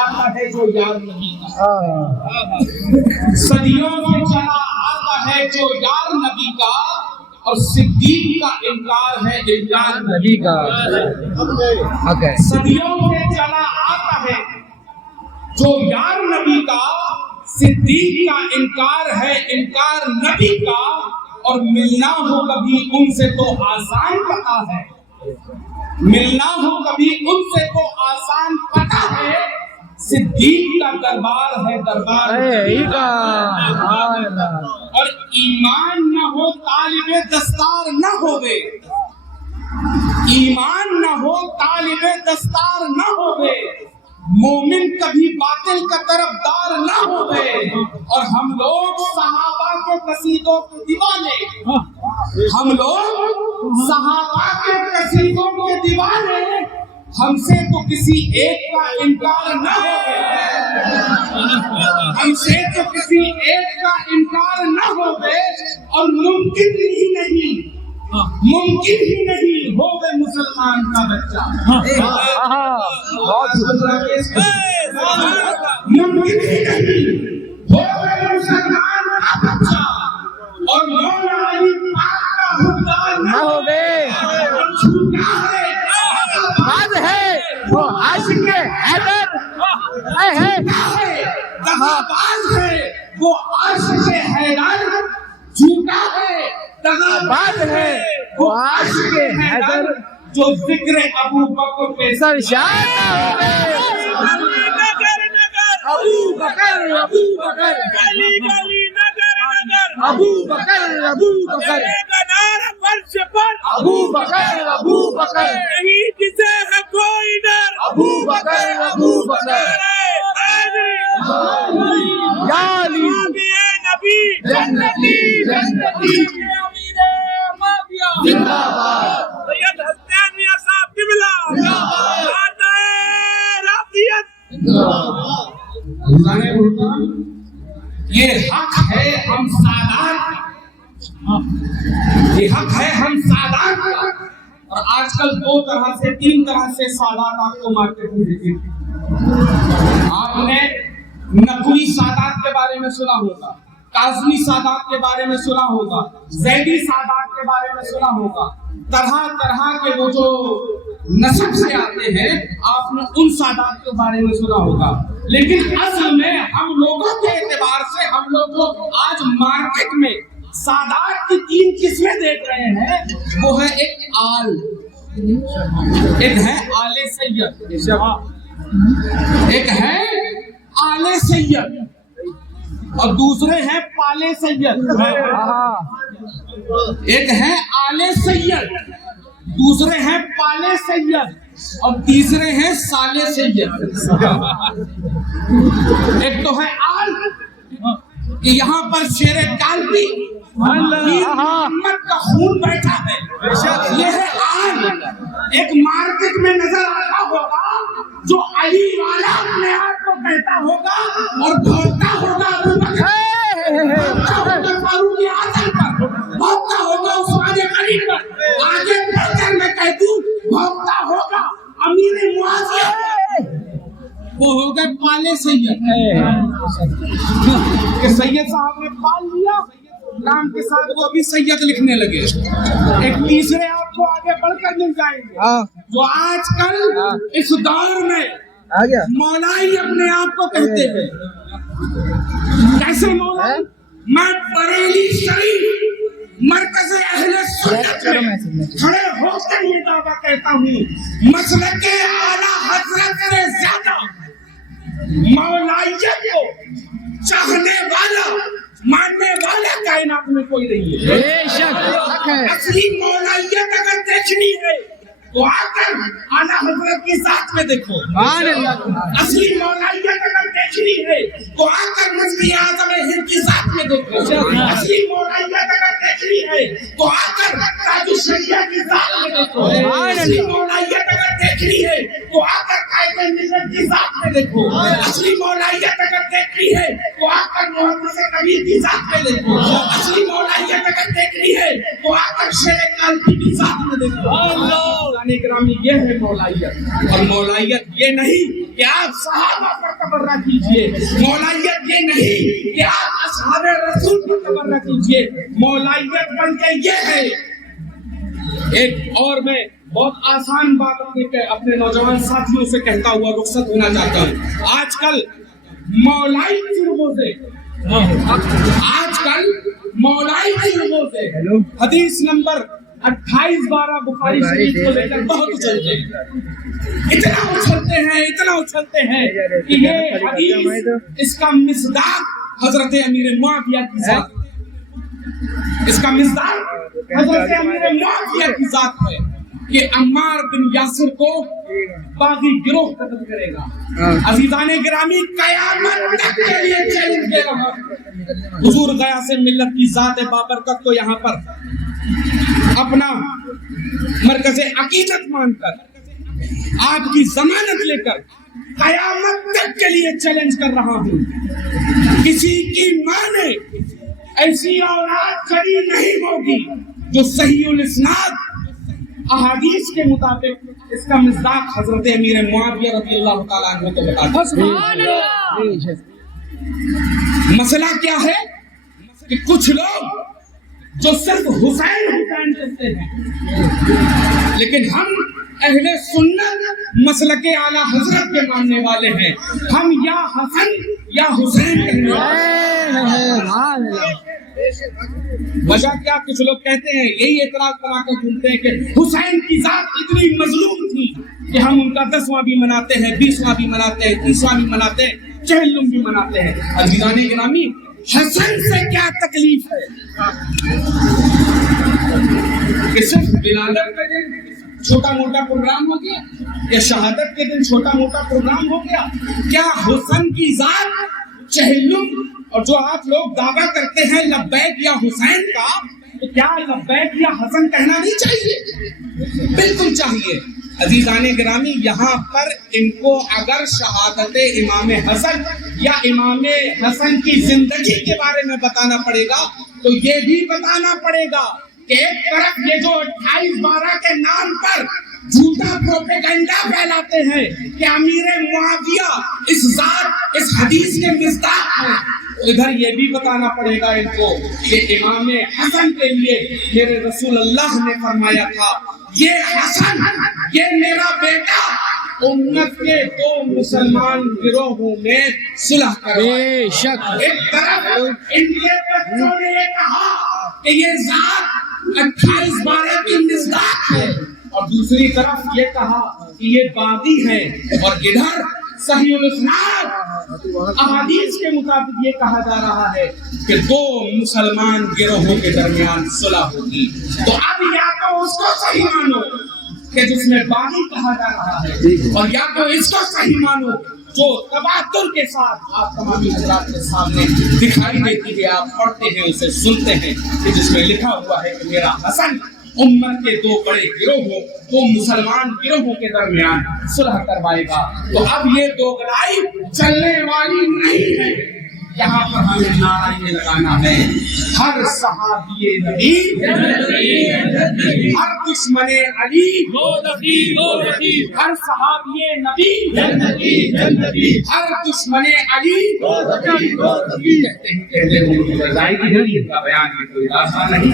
آتا ہے جو یار نبی کا، صدیوں سے چلا آتا ہے جو یار نبی کا، اور صدیق کا انکار ہے انکار نبی کا۔ صدیوں سے چلا آتا ہے جو یار نبی کا، صدیق کا انکار ہے انکار نبی کا، اور ملنا ہو کبھی ان سے تو آسان پتا ہے، ملنا ہو کبھی ان سے تو آسان پتا ہے، صدیق کا دربار ہے دربار کا، اور ایمان نہ ہو طالب دستار نہ ہوئے، ایمان نہ ہو طالب دستار نہ ہوئے، مومن کبھی باطل کا طرفدار نہ ہوئے، اور ہم لوگ صحابہ کے قصیدوں کے دیوانے، ہم لوگ صحابہ کے قصیدوں کے دیوانے، ہم سے تو کسی ایک کا انکار نہ ہوئے، ہم سے تو کسی ایک کا انکار نہ ہوئے، اور ممکن ہی نہیں، ممکن ہی نہیں ہو گئے مسلمان کا بچہ، ممکن ہی نہیں ہو گئے مسلمان کا بچہ، اور مولا علی پاک کا حکمران نہ ہو گئے، جھوٹا ہے بات ہے وہ عاشق حیدر ہے، دغاباز ہے وہ عاشق حیدر، جھوٹا ہے دغاباز ہے وہ عاشق حیدر، جو ذکر ابو بکر پہ سرشار ہو گئے، ابو بکر ابو بکر ابو بکر ابو بکر ابو بکر ابو بکر کوئی ڈر ابو بکر ابو بکر یا علی نبی جنتی جنتی زندہ باد، سید حسین میاں صاحب قبلہ رافیت۔ یہ حق ہے ہم سادات کا، یہ حق ہے ہم سادات کا، اور آج کل دو طرح سے تین طرح سے سادات آپ کو مارکیٹ میں دیکھیں گے۔ آپ نے نقوی سادات کے بارے میں سنا ہوگا، کاظمی سادات کے بارے میں سنا ہوگا، زیدی سادات کے بارے میں سنا ہوگا، طرح طرح کے وہ جو نسب سے آتے ہیں آپ نے ان سادات کے بارے میں سنا ہوگا، لیکن اصل میں ہم لوگوں کے اعتبار سے ہم لوگ آج مارکیٹ میں سادات کی تین قسمیں دیکھ رہے ہیں، وہ ہے ایک آل، ایک ہے آل سید، ایک ہے آل سید، اور دوسرے ہیں پالے سید، ایک ہے آل سید، دوسرے ہیں پالے سید، اور تیسرے ہیں سالے سید۔ ایک تو ہے آل کہ یہاں پر شیر کالبی محمد کا خون بیٹھا ہے، یہ ہے آل۔ ایک مارکیٹ میں نظر آتا ہوگا جو علی والا اپنے آپ کو کہتا ہوگا اور بھوکتا ہوگا ابو بکر، بھوکتا ہوگا فاروق اعظم پر، بھوکتا ہوگا عثمان غنی پر، آگے بڑھ کر میں کہہ دوں بھوکتا ہوگا امیر معاویہ، وہ ہو گئے پالے سید، کہ سید صاحب نے پال لیا نام کے ساتھ وہ بھی سید لکھنے لگے۔ ایک تیسرے آپ کو آگے بڑھ کر مل جائیں گے جو آج کل اس دور میں مولائی اپنے آپ کو کہتے ہیں۔ کیسے مولائی؟ میں بریلی شریف مرکز اہل سنت میں کھڑے ہو کر یہ دعویٰ کہتا ہوں، مسلک اعلیٰ حضرت سے زیادہ مولائیت کو چاہنے والا ماننے والا کائنات میں کوئی نہیں ہے۔ بے شک اصلی مولائیت اگر دیکھنی ہے تو آ کر اعلیٰ حضرت کی ذات میں دیکھو، اصلی مولائیت اگر دیکھنی ہے تو آ کر مفتی اعظم ہند کی ذات میں دیکھو، اصلی مولائیت اگر دیکھنی ہے تو آ کر تاج الشریعہ کی ذات میں دیکھو، اصلی مولائیت اگر دیکھنی ہے تو آ کر قائد ملت کی ذات میں دیکھو، اصلی مولائیت اگر دیکھنی ہے تو آ کر محمد کبیر کی ذات میں دیکھو، اصلی مولائیت اگر دیکھنی ہے تو آ کر شیر کالبی کی ذات میں دیکھو۔ अजीजान इकरामी, ये है मौलाइयत। और मौलाइयत ये नहीं कि आप सहाबा पर तबर्रा कीजिए, मौलाइयत ये नहीं कि आप असहाबे रसूल पर तबर्रा कीजिए। मौलाइयत बन के ये है। एक और मैं बहुत आसान बात अपने नौजवान साथियों से कहता हुआ रुखसत होना चाहता हूँ। आजकल मौलाई फिरकों से हदीस नंबर 28-12 बुखारी शरीफ को लेकर बहुत उछलते हैं, इतना उछलते हैं कि ये हदीस, इसका मिस्दाक हजरत अमीर मुआविया की जात, इसका मिस्दाक हजरत अमीर मुआविया की जात है कि अम्मार बिन यासिर को बागी गिरोह कत्ल करेगा। अजीजाने गिरामी, कयामत तक के लिए चैलेंज दे रहा है। हुजूर गया से मिल्लत की जात बाबरकत को यहाँ पर अपना मरकज़े अकीदत मानकर आपकी जमानत लेकर कयामत तक के लिए चैलेंज कर रहा हूँ। किसी की मां ने ऐसी औलाद कभी नहीं होगी जो सहीहुल इस्नाद अहादीस के मुताबिक इसका मिज़दाक हजरत अमीर मुआविया रज़ियल्लाहु ताला अन्हु को बताता है। मसला क्या है कि कुछ लोग जो सिर्फ हुसैन कहते हैं, लेकिन हम अहले सुन्नत मसलके आला हजरत के मानने वाले हैं। हम या हसन या हुसैन कहने वाले हैं। वजह क्या, कुछ लोग कहते हैं, यही एतराज करा कर घूमते हैं कि हुसैन की जात इतनी मजलूम थी कि हम उनका 10वां भी मनाते हैं, 20वां भी मनाते हैं, 30वां भी मनाते हैं, चहलुम भी मनाते हैं। अजीजाने गिरामी, हसन से क्या तकलीफ है कि सिर्फ विलादत के दिन छोटा मोटा प्रोग्राम हो गया या शहादत के दिन छोटा मोटा प्रोग्राम हो गया? क्या हुसन की जात चहलुम और जो आप लोग दावा करते हैं लब्बैक या हुसैन का, तो क्या लब्बैक या हसन कहना नहीं चाहिए? बिल्कुल चाहिए। अजीजाने गिरामी, यहाँ पर इनको अगर शहादत इमाम हसन या इमाम हसन की जिंदगी के बारे में बताना पड़ेगा तो ये भी बताना पड़ेगा कि एक तरफ ये जो 28-12 के नाम पर झूठा प्रोपेगेंडा फैलाते हैं कि अमीर मुआविया इस जात, इस हदीस के मिस्दाक हैं, इधर ये भी बताना पड़ेगा इनको कि इमाम हसन के लिए मेरे रसूल अल्लाह ने फरमाया था, ये हसन, ये मेरा बेटा उम्मत के 2 मुसलमान गिरोहों में सुलह करवाए। एक तरफ इनके बच्चों ने ये कहा कि ये जात 28-12 की मिस्दाक है और दूसरी तरफ ये कहा कि ये बागी है, और इधर सहीहुल इस्नाद अहादीस के मुताबिक ये कहा जा रहा है कि 2 मुसलमान गिरोहों के दरमियान सुलह होगी। तो अब या तो उसको सही मानो कि जिसमें बागी कहा जा रहा है, और या तो इसको सही मानो जो तबातुर के साथ आप तमामी हज़रात के सामने दिखाई देती है, आप पढ़ते हैं, उसे सुनते हैं कि जिसमें लिखा हुआ है कि मेरा हसन उम्मत के 2 बड़े गिरोहों, 2 मुसलमान गिरोहों के दरमियान सुलह करवाएगा। तो अब ये दोगलाई चलने वाली नहीं है। यहाँ पर हमें नारा ये लगाना है, हर सहाबी नबी हर दुश्मने अली हर सहाबी नबी हर दुश्मने अली कहते हैं का बयान भी कोई आसान नहीं।